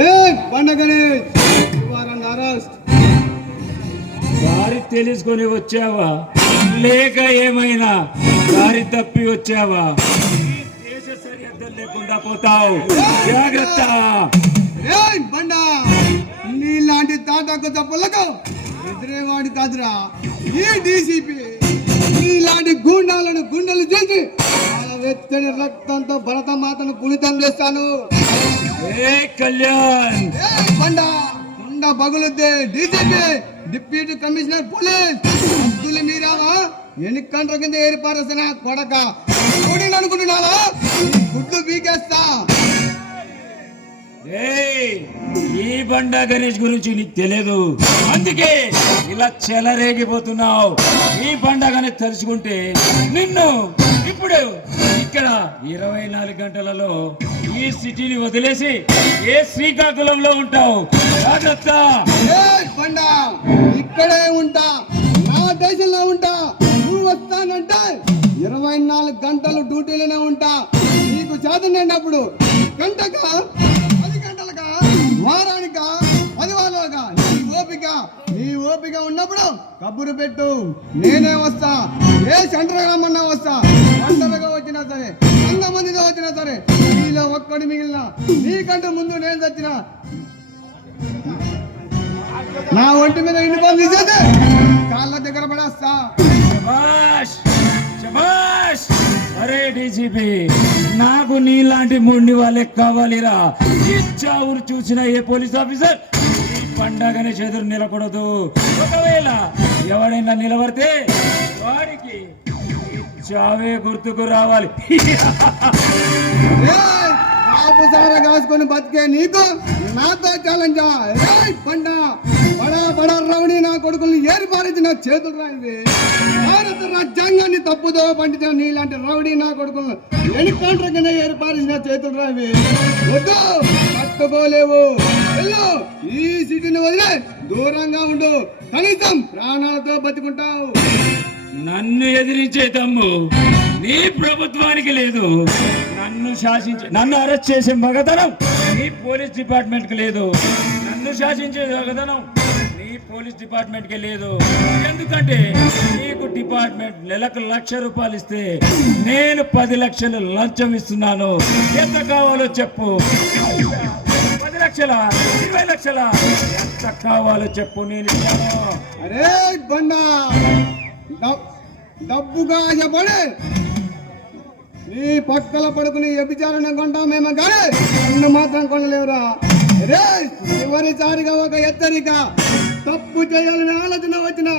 ఏ arrest దారి తెలుసుకొని వచ్చావా? లేక ఏమైనా దారి తప్పి వచ్చావా? ఈ దేశ సరిహద్దులు లేకుండా పోతావు. జాగ్రత్త. బండ! నీలాంటి తాతకు తప్పులకు ఎదురేవాడి కాదురా. ఈ డీసీపీ నీలాంటి గుండాలను వెచ్చని రక్తంతో భరతమాతను పులితం చేస్తాను. ఏ కళ్యాణ్! ఏ బండ కొండ పగులుద్ది డీజీపీ డిప్యూటీ కమిషనర్ పోలీస్! హద్దులు మీరావా? ఎన్నికంట్ర కింద ఏర్పారసిన కొడక! చూడండి అనుకుంటున్నావా? గుడ్లు బీకేస్తా ఏయ్, ఈ బండ గణేష్ గురించి నీకు తెలియదు అందుకే ఇలా చెలరేగిపోతున్నావు. ఈ బండ గణేష్ తలుచుకుంటే నిన్ను ఇప్పుడు ఇక్కడ ఇరవై నాలుగు గంటలలో ఈ సిటీని వదిలేసి ఏ శ్రీకాకుళంలో ఉంటావు? జాగ్రత్త. ఇక్కడే ఉంటా. నా దేశంలో ఉంటా. నువ్వు వస్తానంటే ఇరవై నాలుగు గంటలు డ్యూటీలోనే ఉంటా. నీకు అప్పుడు గంటగా పది గంటలుగా వారానికా కబురు పెట్టు. నేనే వస్తా. ఏ సెంటర్ రమ్మన్నా వస్తా. ఒంటరిగా వచ్చినా సరే వంద మందితో వచ్చినా సరే నీలో ఒక్కడి మిగిలిన నీకంటే ముందు నేను చచ్చిన. నా ఒంటి మీద ఇంటికొని తీసేది కాళ్ళ దగ్గర పడేస్తా. శభాష్! శభాష్! అరే డీజీపీ నాకు నీలాంటి మొండి వాళ్ళకి కావాలిరా. ఈ చావును చూసిన ఏ పోలీస్ ఆఫీసర్? పండగని చెదురు నిలకూడదు ఒకవేళ ఎవడైనా నిలబడితే వాడికి చావే గుర్తుకు రావాలి. ఏయ్, కాసుకొని బతికే నీకు నాతో ఛాలెంజ్ పండా. బడా రౌడీ నా కొడుకుల్ని ఏరి చేతులు రాయివి భారత రాజ్యాంగాన్ని తప్పుదో పండించిన నీలాంటి రౌడీ నా కొడుకులను ఎన్కౌంటర్ కింద ఏర్పారించిన చేతులు రాయివి వద్దు పట్టుకోలేవు. ఈ సిటీని వదిలే దూరంగా ఉండు. కనీసం ప్రాణాలతో బతుకుంటావు. నన్ను ఎదిరించే తమ్ము నీ ప్రభుత్వానికి లేదు. నన్ను శాసించే నన్ను అరెస్ట్ చేసే మగతనం నీ పోలీస్ డిపార్ట్మెంట్కి లేదు. నన్ను శాసించే మగతనం పోలీస్ డిపార్ట్మెంట్కి లేదు. ఎందుకంటే నీకు డిపార్ట్మెంట్ నెలకు లక్ష రూపాయలు ఇస్తే నేను పది లక్షలు లంచం ఇస్తున్నాను. ఎంత కావాలో చెప్పు. పది లక్షల? ఇరవై లక్షల? ఎంత కావాలో చెప్పు నేను ఇస్తాను. అరే బండా! డబ్బుగా చెప్పండి నీ పక్కల పడుకుని వ్యభిచారణ కొంటామేమో కానీ నన్ను మాత్రం కొనలేవురా. రే చివరిసారిగా ఒక ఎత్తరిక తప్పు చేయాలని ఆలోచన వచ్చిన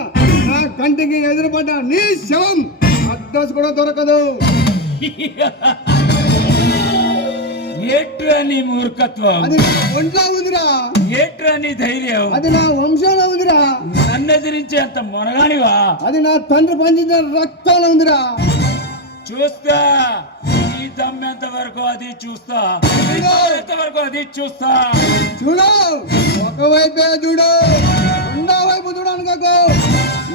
నా కంటికి ఎదురుపడ్డ నీ శవం అడ్రస్ కూడా దొరకదు. ఏట్రా నీ మూర్ఖత్వం? అది ఒంట్లో ఉందిరా. ఏట్రా నీ ధైర్యం? అది నా వంశంలో ఉందిరా. నన్ను ఎదిరించే అంత మొనగానివా? అది నా తండ్రి పంచిన రక్తంలో ఉందిరా. చూస్తా. నీ దమ్మెంత వరకు అది చూస్తా? ఎంత వరకు అది చూస్తా? చూడు ఒకవైపే చూడు. రెండో వైపు చూడనుకో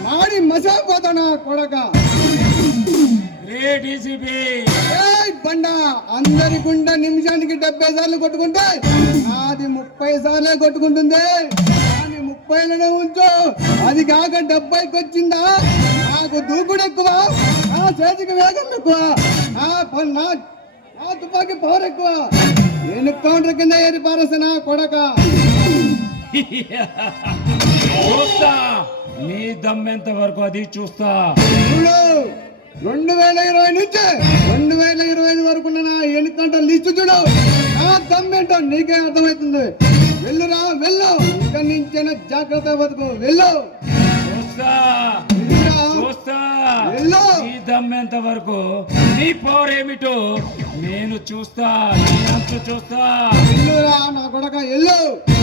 మాడి మసాపోతానా కొడక? రే డీసీపీ. ఏయ్ బండ అందరి గుండె నిమిషానికి డెబ్బై సార్లు కొట్టుకుంటే నాది ముప్పై సార్లే కొట్టుకుంటుంది. కానీ ముప్పైలోనే ఉంచు. అది కాక డెబ్బైకి వచ్చిందా? నాకు దూకుడు ఎక్కువ. నా చేతికి వేగం ఎక్కువ. నా తుపాకీ పవర్ ఎక్కువ. నేను కౌంటర్ కింద ఏరి పారేసిన కొడక. చూస్తా. నీ దమ్మెంత వరకు అది చూస్తా. రెండు వేల ఇరవై నుంచి రెండు వేల ఇరవై ఐదు వరకు నా ఎన్నికంట లిస్టు చూడు. నా దమ్మేంటో నీకే అర్థమవుతుంది. వెళ్ళురా వెళ్ళు. ఇక నుంచైనా జాగ్రత్త బతుకు. వెళ్ళు. చూస్తా. చూస్తా. దమ్మెంత వరకు? నీ పవర్ ఏమిటో నేను చూస్తా. నీ అంత చూస్తా. నా కొడక వెళ్ళు.